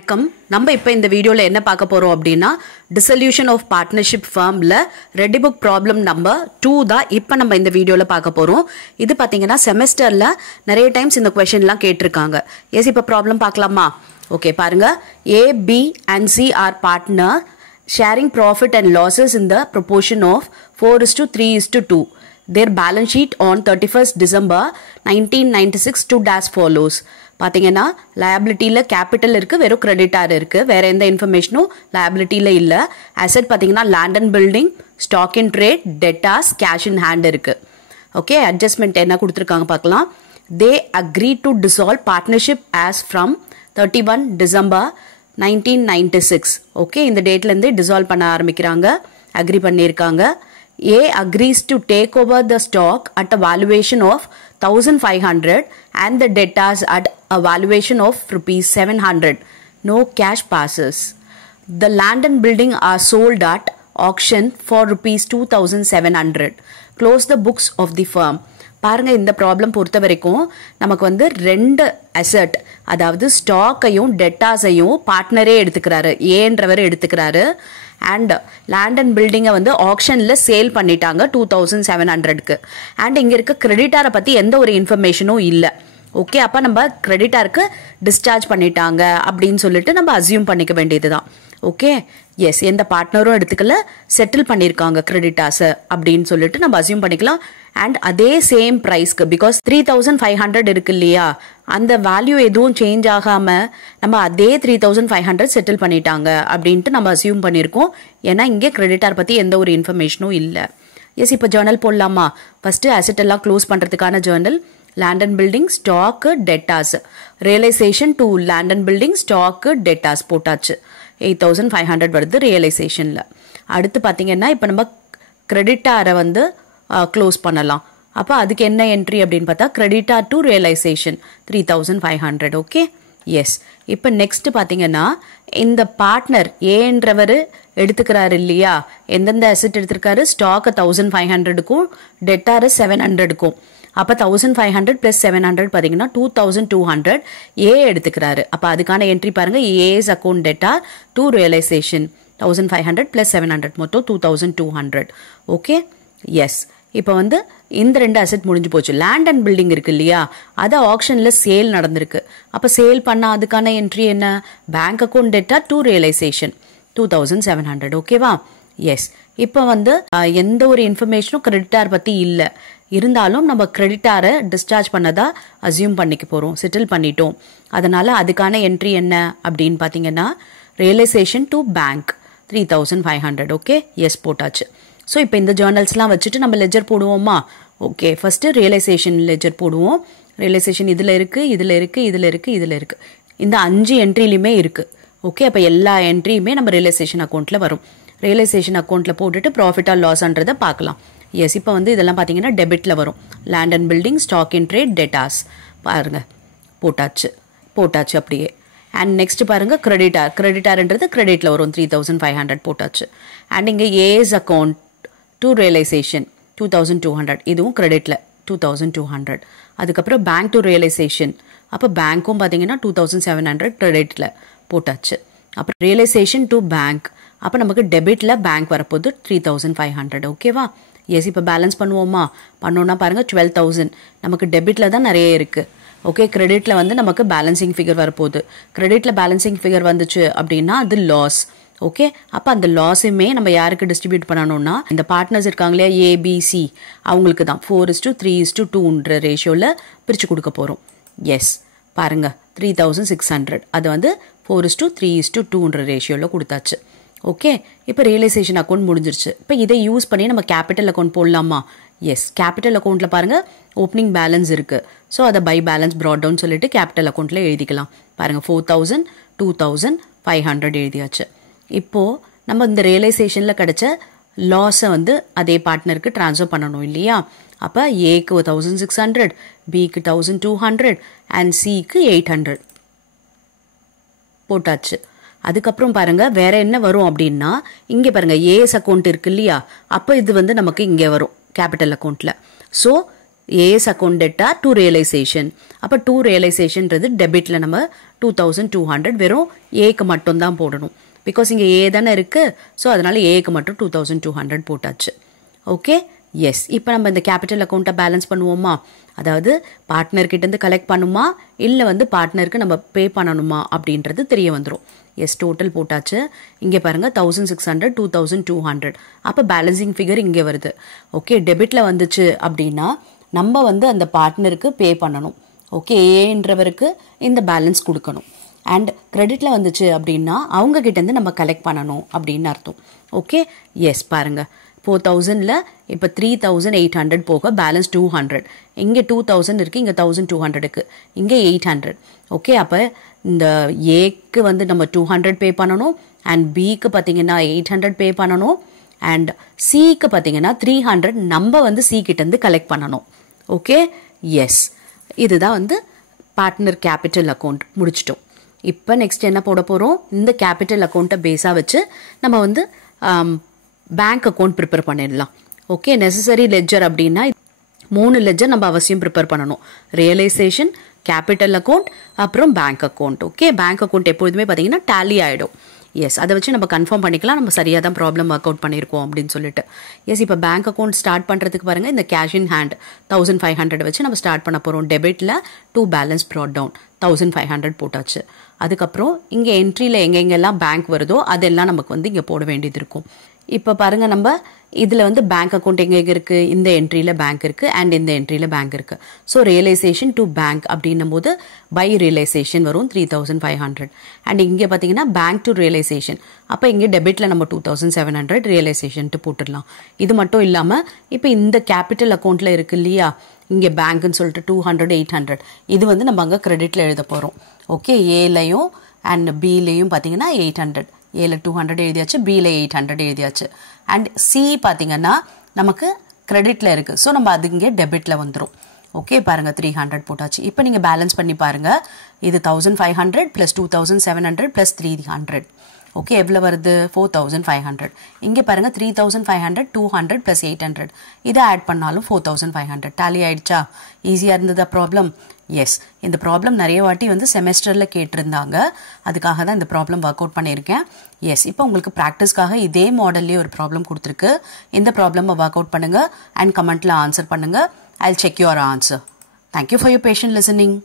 வணக்கம். நம்ம இப்போ இந்த வீடியோவில் என்ன பார்க்க போகிறோம் அப்படின்னா டிசல்யூஷன் ஆஃப் பார்ட்னர்ஷிப் ஃபார்மில் ரெடி புக் ப்ராப்ளம் நம்பர் 2 தான் இப்போ நம்ம இந்த வீடியோவில் பார்க்க போகிறோம். இது பார்த்தீங்கன்னா செமஸ்டரில் நிறைய டைம்ஸ் இந்த கொஷின்லாம் கேட்டிருக்காங்க. எஸ், இப்போ ப்ராப்ளம் பார்க்கலாமா? ஓகே, பாருங்கள். A, B and C are partner sharing profit and losses in the proportion of 4:3:2. Their balance sheet on 31st December 1996 stood as follows. பார்த்தீங்கன்னா லயபிலிட்டியில் கேபிட்டல் இருக்குது, வெறும் கிரெடிட்டார் இருக்குது, வேறு எந்த இன்ஃபர்மேஷனும் லயபிலிட்டியில் இல்லை. அசெட் பார்த்தீங்கன்னா land and building, stock in trade, debtors, cash in hand இருக்குது. Okay, adjustment என்ன கொடுத்துருக்காங்க பார்க்கலாம். They agree to dissolve partnership as from 31 December 1996. Okay, இந்த டேட்லேருந்து டிசால்வ் பண்ண ஆரம்பிக்கிறாங்க, அக்ரி பண்ணியிருக்காங்க. A agrees to take over the stock at a valuation of 1,500 and the debtors at a valuation of rupees 700. No cash passes. The land and building are sold at auction for rupees 2,700. Close the books of the firm. பாருங்க, இந்த problem பொறுத்த வரைக்கும் நமக்கு வந்து ரெண்டு asset, அதாவது ஸ்டாக்கையும் டெட்டாஸையும் பார்ட்னரே எடுத்துக்கிறாரு, ஏன்றவர் எடுத்துக்கிறாரு. And land and பில்டிங்கை வந்து ஆக்ஷனில் சேல் பண்ணிட்டாங்க 2,700க்கு. அண்ட் இங்கே இருக்க கிரெடிட்டாரை பற்றி எந்த ஒரு இன்ஃபர்மேஷனும் இல்லை. ஓகே, அப்போ நம்ம கிரெடிட்டாருக்கு டிஸ்சார்ஜ் பண்ணிட்டாங்க அப்படின்னு சொல்லிட்டு நம்ம அசியூம் பண்ணிக்க வேண்டியது தான். ஓகே, எஸ், எந்த பார்ட்னரும் எடுத்துக்கல, செட்டில் பண்ணியிருக்காங்க கிரெடிட்டாஸை அப்படின்னு சொல்லிட்டு நம்ம அசியூம் பண்ணிக்கலாம். அண்ட் அதே சேம் ப்ரைஸ்க்கு, பிகாஸ் 3,500 இருக்கு இல்லையா, அந்த வேல்யூ எதுவும் சேஞ்ச் ஆகாமல் நம்ம அதே 3,500 செட்டில் பண்ணிட்டாங்க அப்படின்ட்டு நம்ம அசியூம் பண்ணியிருக்கோம். ஏன்னா இங்கே கிரெடிட்டார் பற்றி எந்த ஒரு இன்ஃபர்மேஷனும் இல்லை. எஸ், இப்போ ஜேர்னல் போடலாமா? ஃபஸ்ட்டு அசெட் எல்லாம் க்ளோஸ் பண்ணுறதுக்கான journal. Land and building, stock, debtors, realisation to land and building, stock, debtors போட்டாச்சு. 8,500 வருது ரியலைசேஷனில். அடுத்து பார்த்தீங்கன்னா இப்போ நம்ம கிரெடிட்டாரை வந்து க்ளோஸ் பண்ணலாம். அப்போ அதுக்கு என்ன என்ட்ரி அப்படின்னு பார்த்தா creditor to realisation 3,500. Okay, yes. இப்போ நெக்ஸ்ட் பார்த்தீங்கன்னா இந்த பார்ட்னர் ஏன்றவர் எடுத்துக்கிறாரு இல்லையா, எந்தெந்த அசெட் எடுத்திருக்காரு, ஸ்டாக்கை 1,500க்கும் டெட்டாரு 700க்கும். அப்போ 1,500 + 700 பார்த்தீங்கன்னா 2,200 ஏ எடுத்துக்கிறாரு. அப்போ அதுக்கான என்ட்ரி பாருங்க, A's account debtor to realisation 1,500 + 700 மொத்தம் 2,200. Okay, yes. இப்போ வந்து இந்த ரெண்டு அசெட் முடிஞ்சு போச்சு. லேண்ட் அண்ட் பில்டிங் இருக்கு இல்லையா, அது ஆக்ஷனில் சேல் நடந்திருக்கு. அப்போ சேல் பண்ண அதுக்கான என்ட்ரி என்ன, bank account debtor to realisation 2,700. ஓகேவா? எஸ். இப்போ வந்து எந்த ஒரு இன்ஃபர்மேஷனும் கிரெடிட்டார் பற்றி இல்லை, இருந்தாலும் நம்ம கிரெடிட்டாரை டிஸ்சார்ஜ் பண்ணதா அசியூம் பண்ணிக்க போகிறோம், செட்டில் பண்ணிட்டோம். அதனால் அதுக்கான என்ட்ரி என்ன அப்படின்னு பார்த்தீங்கன்னா realisation to bank 3,500. Okay, yes போட்டாச்சு. ஸோ இப்போ இந்த ஜேர்னல்ஸ்லாம் வச்சுட்டு நம்ம லெஜர் போடுவோமா? ஓகே, ஃபஸ்ட்டு ரியலைசேஷன் லெஜர் போடுவோம். ரியலைசேஷன் இதில் இருக்குது, இதில் இருக்குது, இதில் இருக்குது, இதில் இருக்குது, இந்த 5 என்ட்ரிலையுமே இருக்குது. ஓகே, அப்போ எல்லா என்ட்ரியுமே நம்ம ரியலைசேஷன் அக்கௌண்ட்டில் வரும். ரியலைசேஷன் அக்கௌண்ட்டில் போட்டுட்டு ப்ராஃபிட் ஆர் லாஸ்ன்றதை பார்க்கலாம். எஸ், இப்போ வந்து இதெல்லாம் பார்த்தீங்கன்னா டெபிட்டில் வரும். Land and building, stock in trade, debtors பாருங்கள் போட்டாச்சு அப்படியே. அண்ட் நெக்ஸ்ட் பாருங்கள் கிரெடிட்டார்ன்றது கிரெடிட்டில் வரும், 3,500 போட்டாச்சு. அண்ட் இங்கே ஏஸ் அக்கௌண்ட் டு ரியலைசேஷன் 2,200, இதுவும் கிரெடிட்டில் 2,200. அதுக்கப்புறம் பேங்க் டு ரியலைசேஷன், அப்போ பேங்க்கும் பார்த்தீங்கன்னா 2,700 கிரெடிட்டில் போட்டாச்சு. அப்புறம் ரியலைசேஷன் டு பேங்க், அப்போ நமக்கு டெபிட்டில் பேங்க் வரப்போகுது 3,500. ஓகேவா? எஸ், இப்போ பேலன்ஸ் பண்ணோன்னா பாருங்கள் 12,000 நமக்கு டெபிட்டில் தான் நிறைய இருக்குது. ஓகே, கிரெடிட்டில் வந்து நமக்கு பேலன்சிங் ஃபிகர் வரப்போகுது. கிரெடிட்டில் பேலன்சிங் ஃபிகர் வந்துச்சு அப்படின்னா அது லாஸ். ஓகே, அப்போ அந்த லாஸுமே நம்ம யாருக்கு டிஸ்ட்ரிபியூட் பண்ணணும்னா இந்த பார்ட்னர்ஸ் இருக்காங்க இல்லையா, ஏபிசி, அவங்களுக்கு தான் 4:3:2ன்ற ரேஷியோவில் பிரித்து கொடுக்க போகிறோம். எஸ், பாருங்கள் 3,600 அது வந்து 4:3:2ன்ற ரேஷியோவில் கொடுத்தாச்சு. ஓகே, இப்போ ரியலைசேஷன் அக்கௌண்ட் முடிஞ்சிருச்சு. இப்போ இதை யூஸ் பண்ணி நம்ம கேபிட்டல் அக்கௌண்ட் போடலாமா? எஸ், கேபிட்டல் அக்கௌண்ட்டில் பாருங்கள் ஓப்பனிங் பேலன்ஸ் இருக்குது. ஸோ அதை பை பேலன்ஸ் ப்ராட் டவுன் சொல்லிட்டு கேபிட்டல் அக்கௌண்ட்டில் எழுதிக்கலாம். பாருங்கள் 4,000, 2,500 எழுதியாச்சு. இப்போது நம்ம இந்த ரியலைசேஷனில் கிடைச்ச லாஸை வந்து அதே பார்ட்னருக்கு ட்ரான்ஸ்ஃபர் பண்ணணும் இல்லையா. அப்போ ஏக்கு 1,600, பிக்கு 1,200 அண்ட் சிக்கு 800 போட்டாச்சு. அதுக்கப்புறம் பாருங்கள் வேற என்ன வரும் அப்படின்னா, இங்கே பாருங்கள் ஏஎஸ் அக்கௌண்ட் இருக்கு இல்லையா, அப்போ இது வந்து நமக்கு இங்கே வரும் கேபிட்டல் அக்கௌண்ட்டில். So A's account debtor to realisation. அப்போ டு ரியலைசேஷன்றது டெபிட்டில் நம்ம 2200 வெறும் ஏக்கு மட்டும்தான் போடணும். பிகாஸ் இங்கே ஏ தானே இருக்குது. ஸோ அதனால் ஏக்கு மட்டும் 2200 போட்டாச்சு. Okay, yes. இப்போ நம்ம இந்த கேபிட்டல் அக்கௌண்ட்டை பேலன்ஸ் பண்ணுவோமா? அதாவது பார்ட்னர்கிட்டேருந்து கலெக்ட் பண்ணுமா இல்லை வந்து பார்ட்னருக்கு நம்ம பே பண்ணணுமா அப்படின்றது தெரிய வந்துடும். எஸ், டோட்டல் போட்டாச்சு. இங்கே பாருங்கள் 1600 2200. அப்போ பேலன்சிங் ஃபிகர் இங்கே வருது. ஓகே, டெபிட்டில் வந்துச்சு அப்படின்னா நம்ம வந்து அந்த பார்ட்னருக்கு பே பண்ணணும். ஓகே, ஏன்றவருக்கு இந்த பேலன்ஸ் கொடுக்கணும். அண்ட் கிரெடிட்டில் வந்துச்சு அப்படின்னா அவங்க கிட்டேருந்து நம்ம கலெக்ட் பண்ணணும் அப்படின்னு அர்த்தம். Okay, yes. பாருங்கள் 4000ல் இப்போ 3800 போக பேலன்ஸ் 200. இங்கே 2000 இருக்குது, இங்கே 1200 இங்கே 800. ஓகே, அப்போ இந்த ஏக்கு வந்து நம்ம 200 பே பண்ணணும். அண்ட் பிக்கு பார்த்தீங்கன்னா 800 பே பண்ணணும். அண்ட் சிக்கு பார்த்தீங்கன்னா 300 நம்ம வந்து சி கிட்டேருந்து கலெக்ட் பண்ணணும். Okay, yes. இதுதான் வந்து பார்ட்னர் கேபிட்டல் அக்கௌண்ட் முடிச்சிட்டோம். இப்போ நெக்ஸ்ட் என்ன போட போகிறோம்? இந்த கேபிட்டல் அக்கௌண்ட்டை பேஸாக வச்சு நம்ம வந்து பேங்க் அக்கௌண்ட் ப்ரிப்பேர் பண்ணிடலாம். ஓகே, நெசசரி லெட்ஜர் அப்படின்னா 3 லெட்ஜர் நம்ம அவசியம் ப்ரிப்பேர் பண்ணணும். ரியலைசேஷன், கேபிட்டல் அக்கௌண்ட், அப்புறம் bank account. Okay, bank account எப்பொழுதுமே பார்த்தீங்கன்னா டேலி ஆகிடும். எஸ், அதை வச்சு நம்ம கன்ஃபார்ம் பண்ணிக்கலாம் நம்ம சரியாக தான் ப்ராப்ளம் ஒர்க் அவுட் பண்ணியிருக்கோம் அப்படின்னு சொல்லிட்டு. எஸ், இப்போ பேங்க் அக்கௌண்ட் ஸ்டார்ட் பண்ணுறதுக்கு பாருங்கள், இந்த கேஷ் இன் ஹேண்ட் 1500 வச்சு நம்ம ஸ்டார்ட் பண்ண போகிறோம். டெபிட்டில் டூ பேலன்ஸ் ப்ராட் டவுன் 1500 போட்டாச்சு. அதுக்கப்புறம் இங்கே என்ட்ரியில் எங்கெங்கெல்லாம் பேங்க் வருதோ அதெல்லாம் நமக்கு வந்து இங்கே போட வேண்டியது இருக்கும். இப்போ பாருங்கள், நம்ம இதில் வந்து பேங்க் அக்கௌண்ட் எங்கே இருக்குது? இந்த என்ட்ரியில் பேங்க் இருக்குது அண்ட் இந்த என்ட்ரியில் பேங்க் இருக்குது. ஸோ ரியலைசேஷன் டு பேங்க் அப்படின்னும் போது பை ரியலைசேஷன் வரும் 3500. அண்ட் இங்கே பார்த்தீங்கன்னா பேங்க் டு ரியலைசேஷன். அப்போ இங்கே டெபிட்டில் நம்ம 2700 ரியலைசேஷன்ட்டு போட்டுடலாம். இது மட்டும் இல்லாமல் இப்போ இந்த கேபிட்டல் அக்கௌண்ட்டில் இருக்கு இல்லையா, இங்கே பேங்க்னு சொல்லிட்டு 200 800 இது வந்து நம்ம அங்கே கிரெடிட்டில் எழுத போகிறோம். ஓகே, ஏலையும் அண்ட் பிலையும் பார்த்தீங்கன்னா 800. ஏல 200 எழுதியாச்சு, பியில் 800 எழுதியாச்சு. அண்ட் சி பார்த்தீங்கன்னா நமக்கு கிரெடிட்டில் இருக்குது. ஸோ நம்ம அது இங்கே டெபிட்டில் வந்துடும். ஓகே, பாருங்கள் 300 போட்டாச்சு. இப்போ நீங்கள் பேலன்ஸ் பண்ணி பாருங்கள். இது 1500 + 2700 + 300. ஓகே, எவ்வளோ வருது? 4500. இங்கே பாருங்கள் 3500 200 + 800 இதை ஆட் பண்ணாலும் 4500. டேலி ஆயிடுச்சா? ஈஸியாக இருந்ததா ப்ராப்ளம்? எஸ், இந்த ப்ராப்ளம் நிறைய வாட்டி வந்து செமஸ்டரில் கேட்டிருந்தாங்க. அதுக்காக தான் இந்த ப்ராப்ளம் ஒர்க் அவுட் பண்ணியிருக்கேன். எஸ், இப்போ உங்களுக்கு ப்ராக்டிஸ்க்காக இதே மாடல்லே ஒரு ப்ராப்ளம் கொடுத்துருக்கு. இந்த ப்ராப்ளமை ஒர்க் அவுட் பண்ணுங்கள் அண்ட் கமெண்ட்டில் ஆன்சர் பண்ணுங்கள். I will check your answer. Thank you for your patient listening.